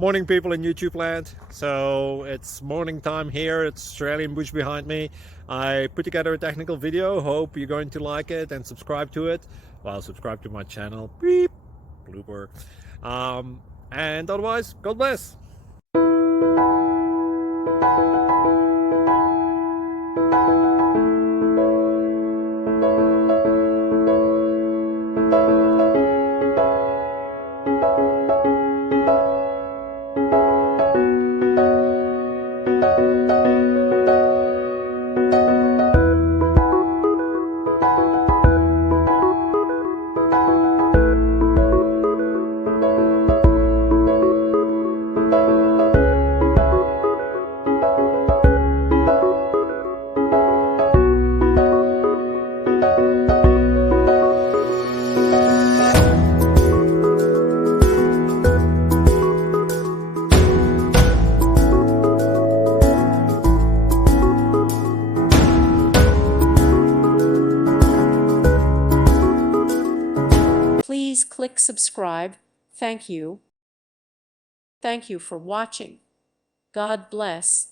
Morning, people in YouTube land. So it's morning time here. It's Australian bush behind me. I put together a technical video. Hope you're going to like it and subscribe to it. Well, subscribe to my channel. Beep. Blooper. And otherwise, God bless. Please click subscribe. Thank you. Thank you for watching. God bless.